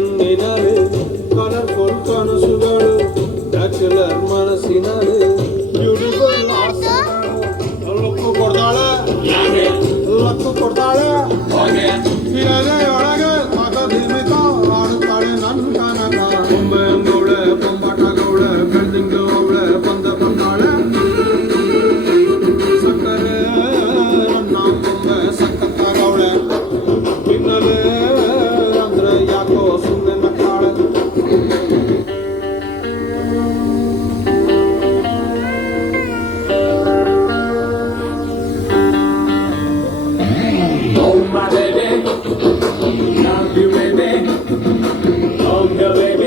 ಕಣ್ಣಿನಲ್ಲಿ ಕಲರ್ಫುಲ್ ಕನಸುಗಳು ಬ್ಯಾಚುಲರ್ ಮನಸ್ಸಿನಲ್ಲಿ ಬ್ಯೂಟಿಫುಲ್ ಲಕ್ಕು ಕೊಡ್ತಾಳೆ ಲಕ್ಕು ಕೊಡ್ತಾಳೆ ಇರದೆ ಒಳಗೆ ಮಗದಿಮಿತ ಆಡುತ್ತಾಳೆ ನನ್ನ ಕನಕ ಬೊಂಬೆ ಅಂಗೌಳೆ ಬೊಂಬಾಟಗೌಳೆ ಬೆಳ್ದಿಂಗ ಅವಳೆ ಬಂದಾಳೆ ಸಕ್ಕರೆ ನನ್ನ ಬೊಂಬೆ ಸಕ್ಕತ್ತಾಗವಳೆ ಹಿನ್ನಲೆ ಅಂದ್ರೆ ಯಾಕೋ ಸುಮ್ಮನೆ ನಕ್ಕಾಳೆ Oh my baby, love you baby, oh yeah baby.